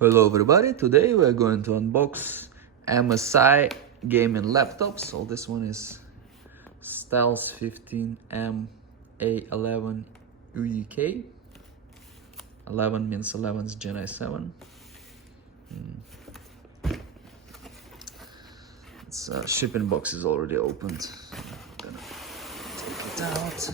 Hello everybody, today we're going to unbox MSI gaming laptop. So this one is Stealth 15M A11UEK. 11 means 11's Gen i7. Its shipping box is already opened. I'm gonna take it out.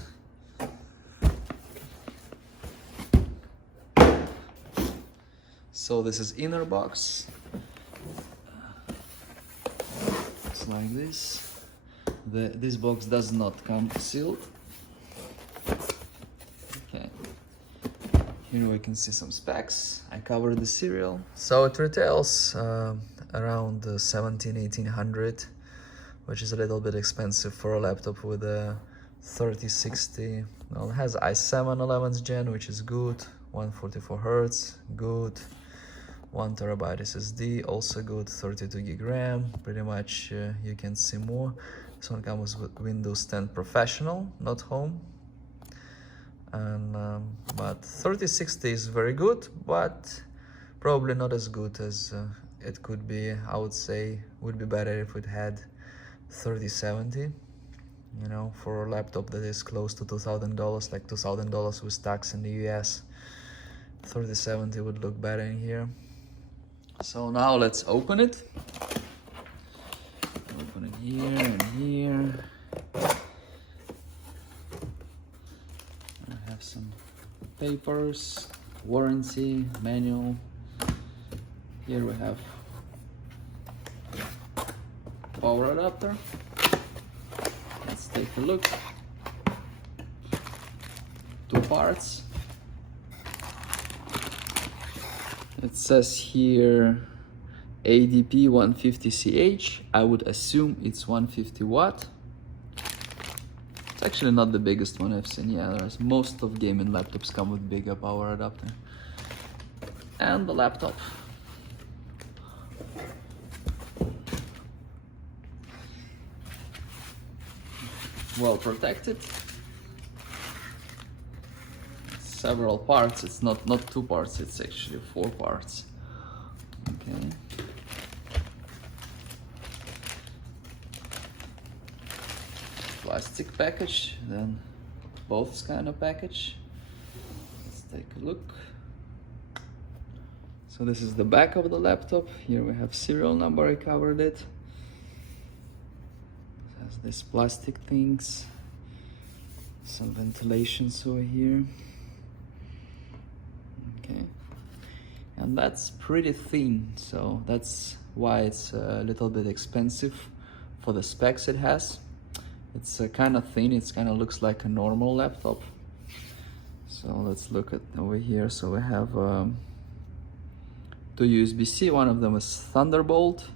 So this is inner box. Looks like this. This box does not come sealed. Okay. Here we can see some specs. I covered the serial. So it retails around 1800, which is a little bit expensive for a laptop with a 3060. Well, it has i7 11th gen, which is good. 144 Hz, good. 1 terabyte SSD, also good. 32 gig RAM. Pretty much you can see more. This one comes with Windows 10 Professional, not Home. And but 3060 is very good, but probably not as good as it could be. I would say would be better if it had 3070. You know, for a laptop that is close to $2,000, like $2,000 with tax in the US, 3070 would look better in here. So now let's open it. Open it here and here. I have some papers, warranty, manual. Here we have power adapter. Let's take a look. 2 parts. It says here ADP 150CH. I would assume it's 150 watt. It's actually not the biggest one I've seen. Yeah, most of gaming laptops come with bigger power adapter. And the laptop. Well protected. Several parts. It's not 2 parts, it's actually 4 parts. Okay. Plastic package, then both kind of package. Let's take a look. So this is the back of the laptop. Here we have serial number, I covered it. It has these plastic things. Some ventilations over here. Okay. And that's pretty thin, so that's why it's a little bit expensive for the specs it has. It's kind of thin, it kind of looks like a normal laptop. So let's look at over here. So we have 2 USB-C, one of them is Thunderbolt,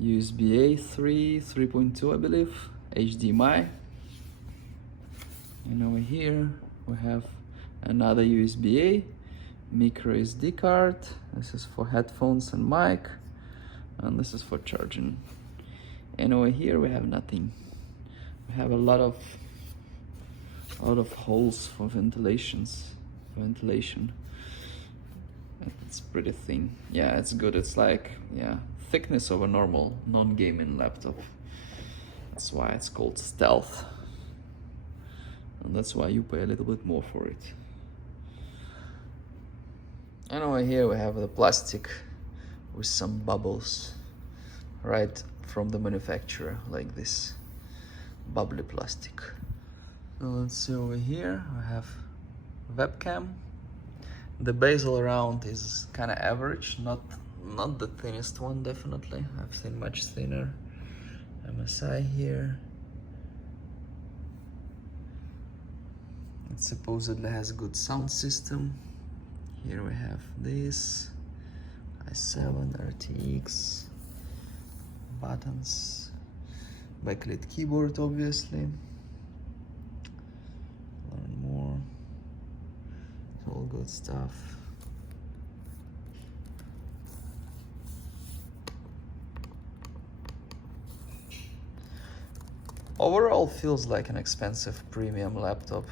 USB-A 3.2 I believe, HDMI. And over here we have another USB-A, micro SD card. This is for headphones and mic, and this is for charging. And over here we have nothing. We have a lot of holes for ventilation. It's pretty thin. Yeah, it's good. It's like, yeah, thickness of a normal non-gaming laptop. That's why it's called Stealth, and that's why you pay a little bit more for it. And over here we have the plastic with some bubbles right from the manufacturer, like this bubbly plastic. So let's see over here, we have webcam. The bezel around is kind of average, not the thinnest one definitely. I've seen much thinner. MSI here. It supposedly has a good sound system. Here we have this i7 RTX, buttons, backlit keyboard obviously. Learn more. It's all good stuff. Overall feels like an expensive premium laptop.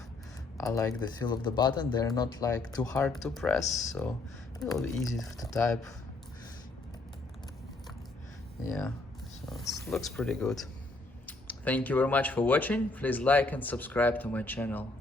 I like the feel of the button. They're not like too hard to press, so It'll be easy to type. Yeah, so it looks pretty good. Thank you very much for watching. Please like and subscribe to my channel.